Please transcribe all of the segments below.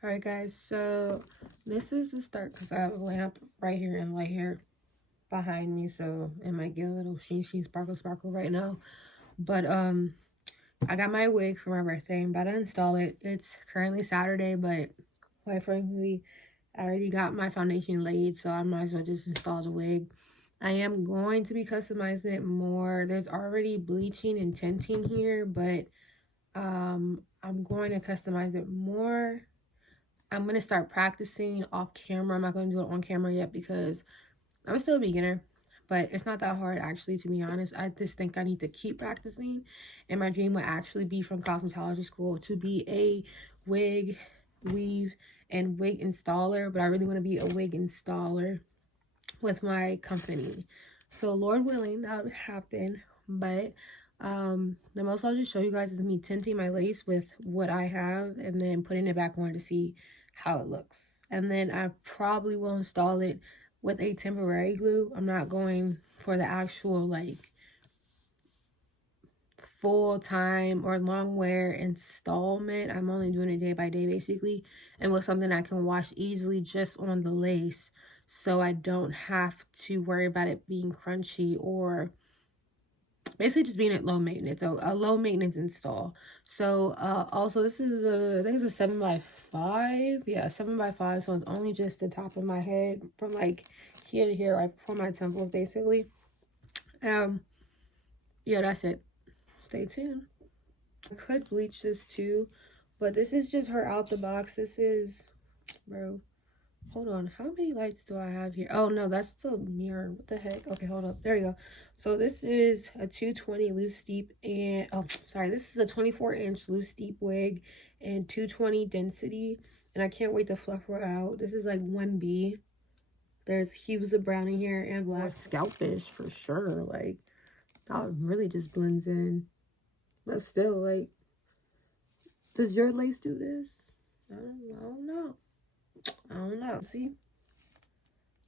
All right, guys, so this is the start because I have a lamp right here and light here behind me, so it might get a little sheen sparkle right now. But I got my wig for my birthday. I'm about to install it. It's currently Saturday, but quite frankly, I already got my foundation laid, so I might as well just install the wig. I am going to be customizing it more. There's already bleaching and tinting here, but I'm going to customize it more. I'm going to start practicing off camera. I'm not going to do it on camera yet because I'm still a beginner, but it's not that hard actually, to be honest. I just think I need to keep practicing, and my dream would actually be from cosmetology school to be a wig, weave, and wig installer, but I really want to be a wig installer with my company. So Lord willing, that would happen, but the most I'll just show you guys is me tinting my lace with what I have and then putting it back on to see how it looks. And then I probably will install it with a temporary glue. I'm not going for the actual like full time or long wear installment. I'm only doing it day by day basically, and with something I can wash easily just on the lace, so I don't have to worry about it being crunchy or basically just being at low maintenance, a low maintenance install. So also this is I think it's a 7x5. Yeah, 7x5. So it's only just the top of my head from like here to here, like for my temples basically. Yeah, that's it. Stay tuned. I could bleach this too, but this is just her out the box. This is, bro, hold on. How many lights do I have here? Oh, no, that's the mirror. What the heck? Okay, hold up. There you go. So this is a 220 loose deep and, oh, sorry. This is a 24-inch loose deep wig and 220 density. And I can't wait to fluff her out. This is like 1B. There's hues of brown in here and black. Scalpish for sure. Like, that really just blends in. But still, like, does your lace do this? I don't know. I don't know. See?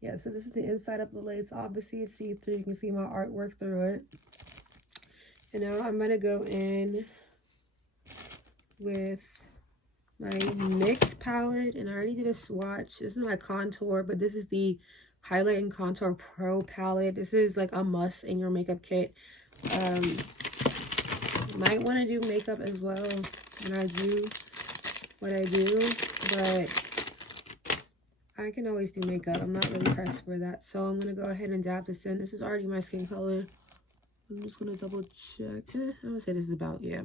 Yeah, so this is the inside of the lace. Obviously, see through. You can see my artwork through it. And now I'm going to go in with my NYX palette. And I already did a swatch. This is my contour, but this is the Highlight and Contour Pro palette. This is like a must in your makeup kit. Might want to do makeup as well when I do what I do, but I can always do makeup. I'm not really pressed for that. So I'm going to go ahead and dab this in. This is already my skin color. I'm just going to double check. I'm going to say this is about, yeah.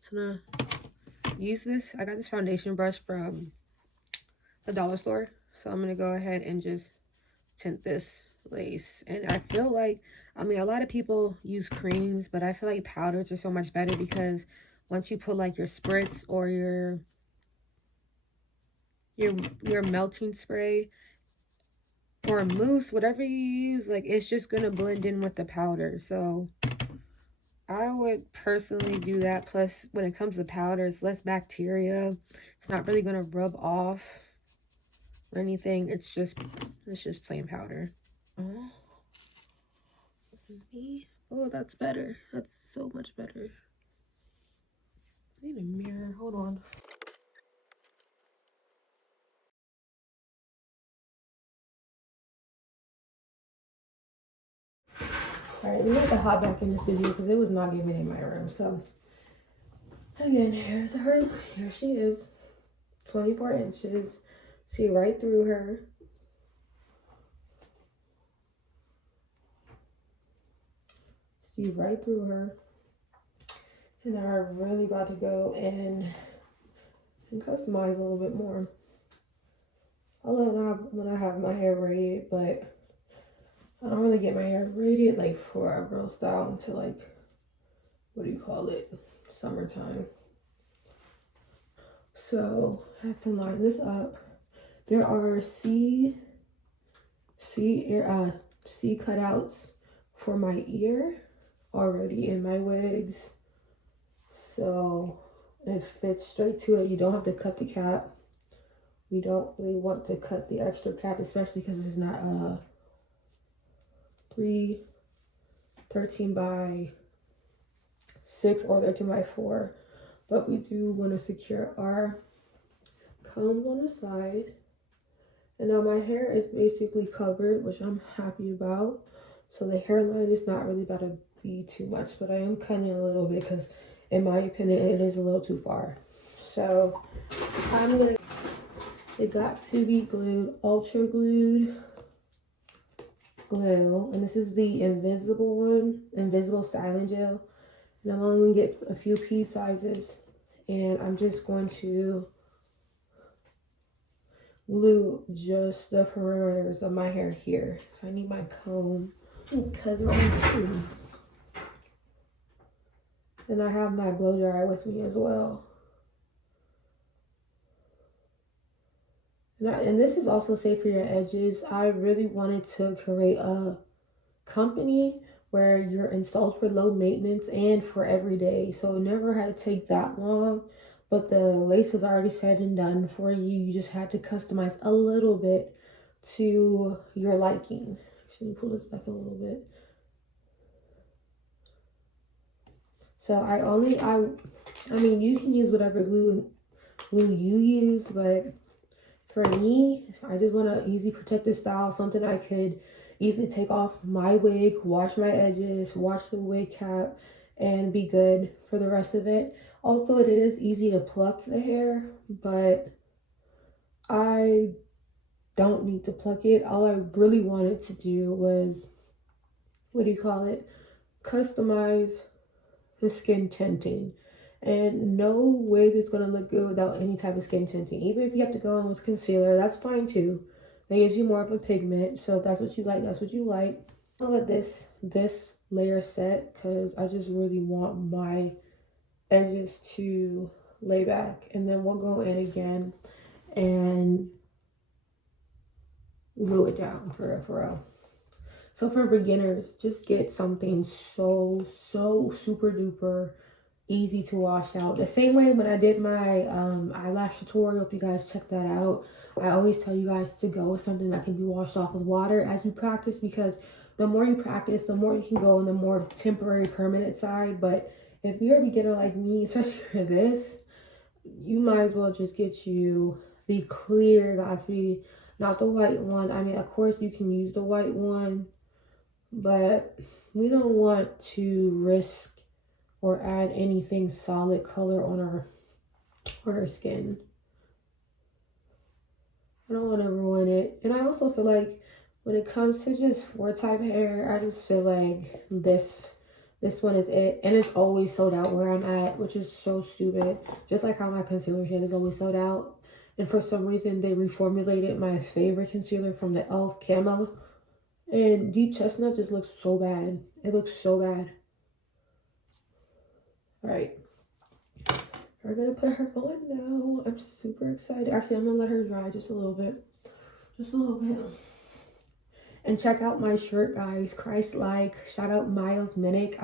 So I'm going to use this. I got this foundation brush from the dollar store. So I'm going to go ahead and just tint this lace. And I feel like, I mean, a lot of people use creams, but I feel like powders are so much better because once you put like your spritz or your melting spray or mousse, whatever you use, like it's just gonna blend in with the powder. So I would personally do that. Plus, when it comes to powder, it's less bacteria. It's not really gonna rub off or anything. It's just plain powder. Oh, oh, that's better. That's so much better. I need a mirror. Hold on. Alright, we have to hop back in the studio because it was not giving in my room. So again, here's her. Here she is. 24 inches. See right through her. See right through her. And now I really got to go and customize a little bit more. I love when I have my hair braided, but I don't really get my hair braided like for a real style until like, what do you call it? Summertime. So I have to line this up. There are C cutouts for my ear already in my wigs. So it fits straight to it. You don't have to cut the cap. We don't really want to cut the extra cap, especially because it's not a 13 by 6 or 13 by 4. But we do want to secure our combs on the side. And now my hair is basically covered, which I'm happy about. So the hairline is not really about to be too much, but I am cutting a little bit because in my opinion, it is a little too far. So it got to be glued, ultra glued glue. And this is the invisible one, invisible styling gel. And I'm only gonna get a few piece sizes. And I'm just going to glue just the perimeters of my hair here. So I need my comb because we're on two. And I have my blow dryer with me as well. And this is also safe for your edges. I really wanted to create a company where you're installed for low maintenance and for every day. So it never had to take that long. But the lace is already said and done for you. You just had to customize a little bit to your liking. Actually, pull this back a little bit. So I mean, you can use whatever glue you use, but for me, I just want an easy protective style, something I could easily take off my wig, wash my edges, wash the wig cap, and be good for the rest of it. Also, it is easy to pluck the hair, but I don't need to pluck it. All I really wanted to do was, customize the skin tinting. And no wig is going to look good without any type of skin tinting. Even if you have to go in with concealer, that's fine too. That gives you more of a pigment. So if that's what you like, that's what you like. I'll let this layer set because I just really want my edges to lay back. And then we'll go in again and glue it down for real. So for beginners, just get something so super duper easy to wash out. The same way when I did my eyelash tutorial, if you guys check that out, I always tell you guys to go with something that can be washed off with water as you practice, because the more you practice, the more you can go on the more temporary permanent side. But if you're a beginner like me, especially for this, you might as well just get you the clear Gatsby, not the white one. I mean, of course you can use the white one, but we don't want to risk or add anything solid color on our skin. I don't want to ruin it. And I also feel like when it comes to just 4 type hair, I just feel like this one is it. And it's always sold out where I'm at, which is so stupid. Just like how my concealer shade is always sold out. And for some reason, they reformulated my favorite concealer from the e.l.f. Camo. And Deep Chestnut just looks so bad. It looks so bad. All right, we're gonna put her on now. I'm super excited. Actually, I'm gonna let her dry just a little bit. And check out my shirt, guys. Christ-like. Shout out Miles Minnick.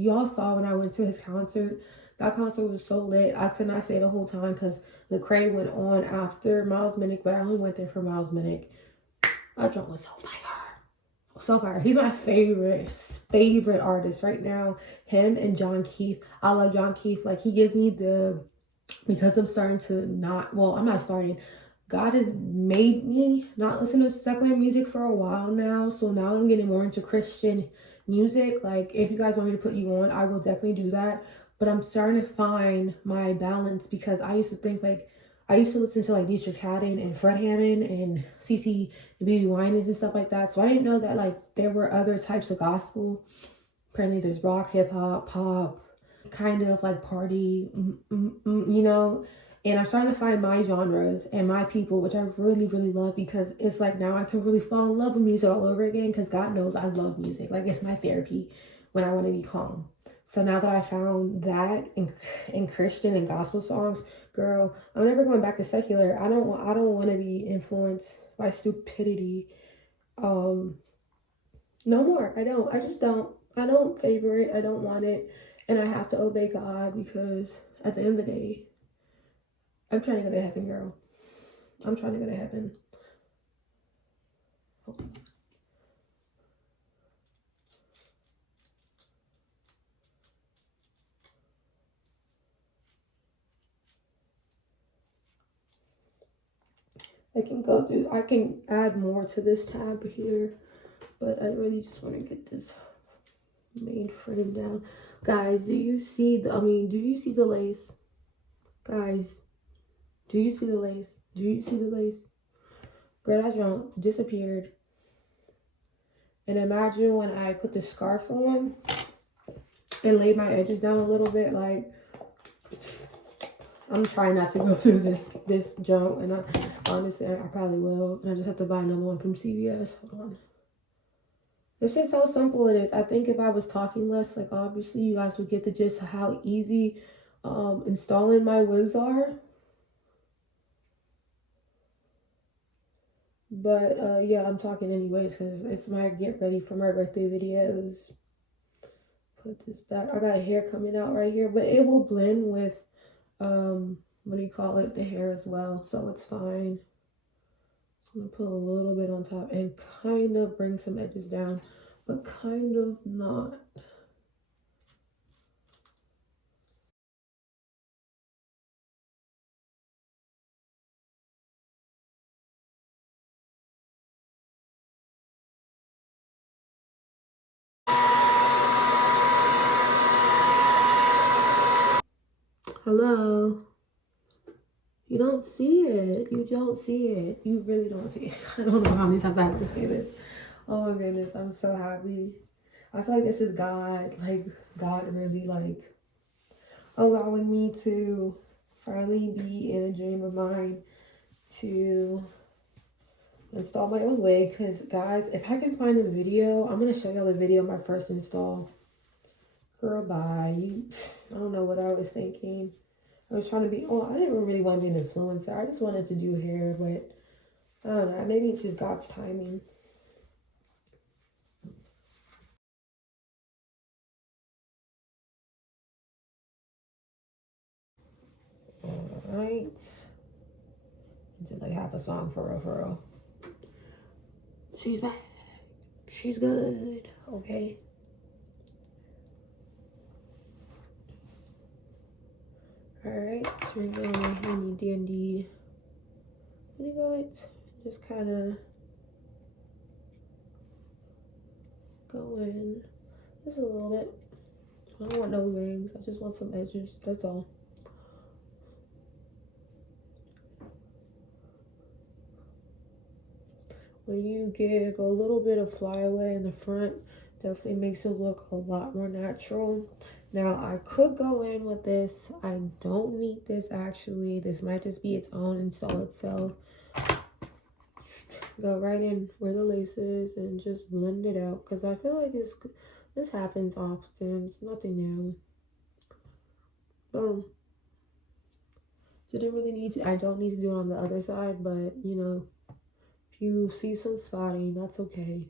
Y'all saw when I went to his concert. That concert was so lit. I could not say the whole time because the crane went on after Miles Minnick, but I only went there for Miles Minnick. That joint was so fire. So far, he's my favorite artist right now. Him and John Keith. I love John Keith. Like, he gives me because I'm starting to I'm not starting. God has made me not listen to secular music for a while now. So now I'm getting more into Christian music. Like, if you guys want me to put you on, I will definitely do that. But I'm starting to find my balance, because I used to listen to like Dietrich Haddon and Fred Hammond and CeCe and BB Winans and stuff like that. So I didn't know that like there were other types of gospel. Apparently there's rock, hip hop, pop, kind of like party, you know. And I'm starting to find my genres and my people, which I really, really love, because it's like now I can really fall in love with music all over again, because God knows I love music. Like, it's my therapy when I want to be calm. So now that I found that in Christian and gospel songs, girl, I'm never going back to secular. I don't want to be influenced by stupidity. No more. I just don't. I don't favor it. I don't want it. And I have to obey God, because at the end of the day, I'm trying to go to heaven, girl. I'm trying to go to heaven. Oh. I can add more to this tab here, but I really just want to get this main frame down. Guys, do you see the lace? Guys, do you see the lace? Do you see the lace? Girl, that junk disappeared. And imagine when I put the scarf on and laid my edges down a little bit, like, I'm trying not to go through this junk, and honestly, I probably will. And I just have to buy another one from CVS. Hold on. This is how simple it is. I think if I was talking less, like, obviously you guys would get the gist of how easy installing my wigs are. But yeah, I'm talking anyways because it's my get ready for my birthday videos. Put this back. I got hair coming out right here, but it will blend with what do you call it, the hair as well, so it's fine. Just gonna put a little bit on top and kind of bring some edges down, but kind of not. Hello. You don't see it. You don't see it. You really don't see it. I don't know how many times I have to say this. Oh my goodness, I'm so happy. I feel like this is God. Like, God really, like, allowing me to finally be in a dream of mine to install my own wig. Because, guys, if I can find a video, I'm going to show y'all the video of my first install. Girl, bye. I don't know what I was thinking. I was trying to be, I didn't really want to be an influencer. I just wanted to do hair, but I don't know. Maybe it's just God's timing. All right. Did like half a song for real. She's back. She's good. Okay. All right. So we're going to handy dandy. What do you call it? Just kind of go in just a little bit. I don't want no rings. I just want some edges. That's all. When you give a little bit of flyaway in the front, definitely makes it look a lot more natural. Now, I could go in with this. I don't need this, actually. This might just be its own install itself. Go right in where the lace is and just blend it out, because I feel like this happens often. It's nothing new. Boom. Didn't really need to. I don't need to do it on the other side, but you know, if you see some spotting, that's okay.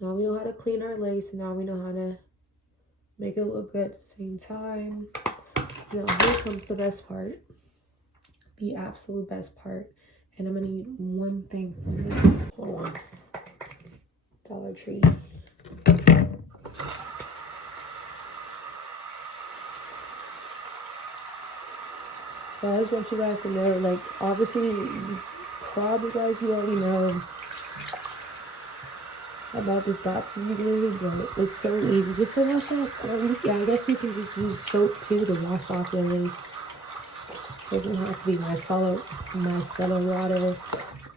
Now we know how to clean our lace, and now we know how to make it look good at the same time. Now here comes the best part, the absolute best part. And I'm gonna need one thing from this. Hold on. Dollar Tree. So I just want you guys to know, like, obviously, probably guys, you already know about this Dotsie glue, but it's so easy just to wash off. Yeah, I guess you can just use soap too to wash off your lace. It doesn't have to be micellar water.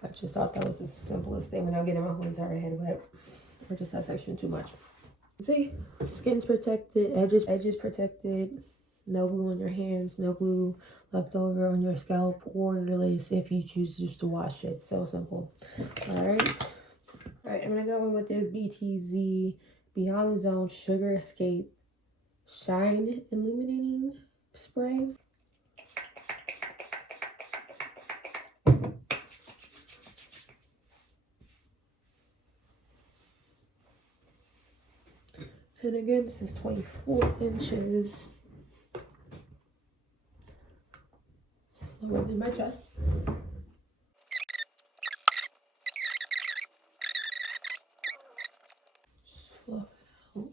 I just thought that was the simplest thing without getting my whole entire head wet, or just that section too much. See, skin's protected, edges protected. No glue on your hands, no glue left over on your scalp or your lace if you choose just to wash it. So simple. All right, I'm gonna go in with this BTZ Beyond Zone Sugar Escape Shine Illuminating Spray. And again, this is 24 inches. It's lower than my chest. Just fluff it out.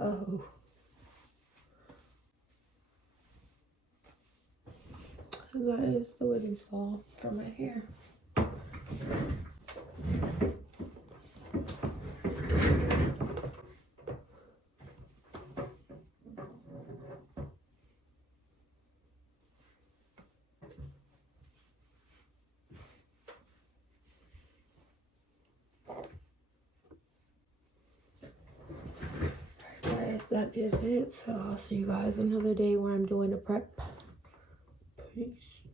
Oh. And that is the wig install for my hair. Guys, that is it. So I'll see you guys another day where I'm doing the prep. Peace.